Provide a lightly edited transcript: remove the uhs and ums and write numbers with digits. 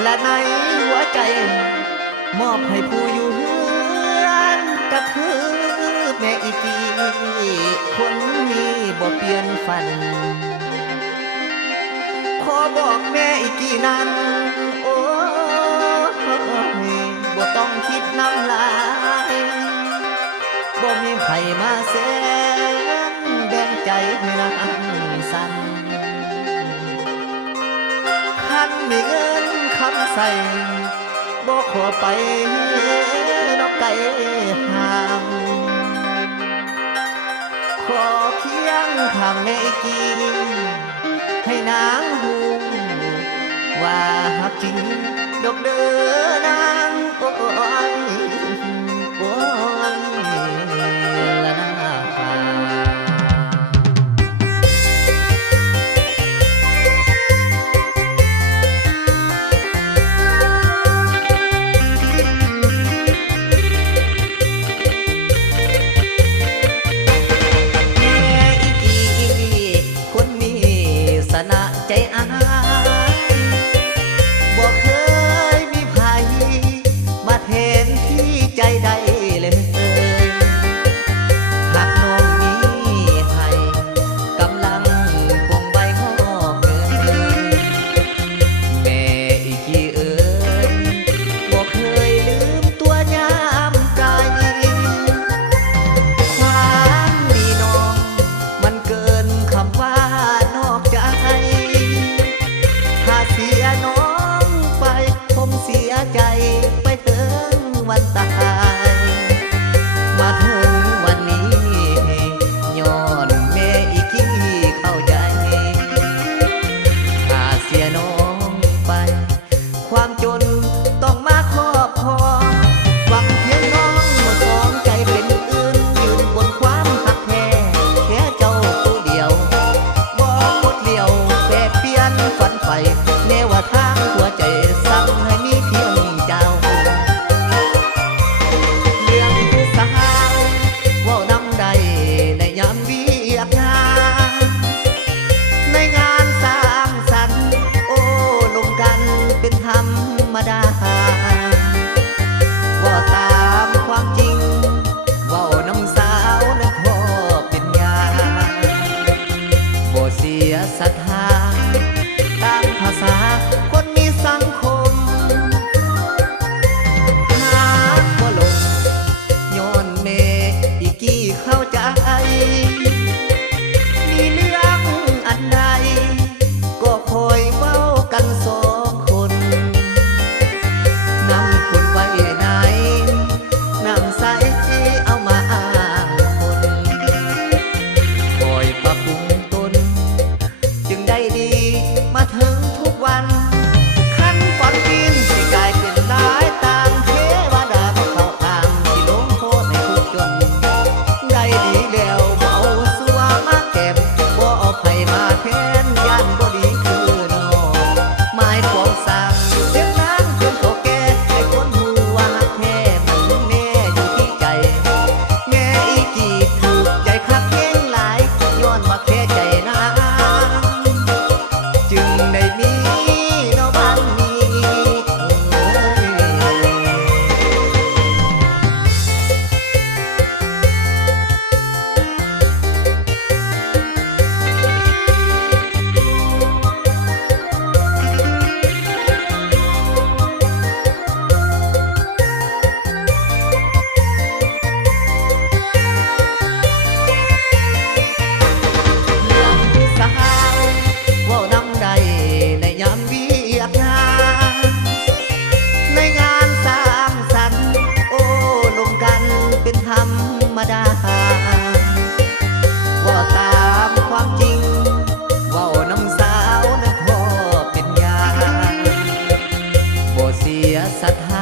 และในหัวใจมอบให้ผู้อยู่เฮือนก็คือแม่อีกีคนนี้บ่เปลี่ยนฝันขอบอกแม่อีกีนั้นโอ้ยบ่ต้องคิดน้ำลายบ่มีใครมาแสนแบ่งใจให้นางสั่นคันมีเงินคำใส่บ่ขอไปนอกไกลห่างขอเคียงข้างแม่อีกีให้นางหูว่าหักจริงดอกเด้อนางโอ้ยโอ้ยละนาฟ้าใจอายบ่เคยมีไผมาแทนที่ใจได้เลยหากน้องมีให้กำลังปวงใบหอบเงินแม่อีกี้เอ๋ยบ่เคยลืมตัวยามไกลความดีน้องมันเกินคำว่านอกใจเสียน้องไปผมเสียใจไปถึงวันตายมาถึงวันนี้ย้อนแม่อีกี้เข้าใจถ้าเสียน้องไปความจนต้องมาครอบครองหวังเพียงน้องมาสองใจเป็นอื่นยืนบนความหักแท้แค่เจ้าผู้เดียวบ่กดเลี้ยวแปรเปลี่ยนฝันไฟแนวทางหัวใจสั่งให้มีเพียงเจ้าเรื่องผู้สาวว่านำใดในยามเวียกงานในงานสร้างสรรค์โอ้ลงกันเป็นธรรมดาว่าตามความจริงว่านำสาวนั้นพอเป็นยาบ่เสียศรัทธาตามภาษาคนมีสังคมหากบ่ลงย้อนแม่อีกี้เข้าใจมีเรื่องอันใดก็คอยเว้ากันสองคนนำคนไว้ไหนนำใส่เอามาอ้างคนคอยปรับปรุงตนจึงได้ดีมาถึงทุกวันขั้นฝันดินสิกลายเป็นหลายต่างเทวดาก็เข้าทางที่ลงโทษให้ทุกจนได้ดีแล้วบ่เอาสัวมาแก็บบ่เอาไผมาแทนย่านบ่ดีคือน้องหมายความสั่งเสียงนางจนเขาแก่ให้คนหูว่าหักแท้มันแน่อยู่ที่ใจแม่อีกี้ถูกใจคักแย่งหลายย้อนว่าแค่ใจนางจึงได้มีเนาะบ้านนี้เรื่องผู้สาวว่านำใดในยามเวียกงานในงานสร้างสรรค์โอ้ลงกันเป็นธรรมดาว่าตามความจริงว่านำสาวนั้นพอเป็นยาบ่เสียศรัทธา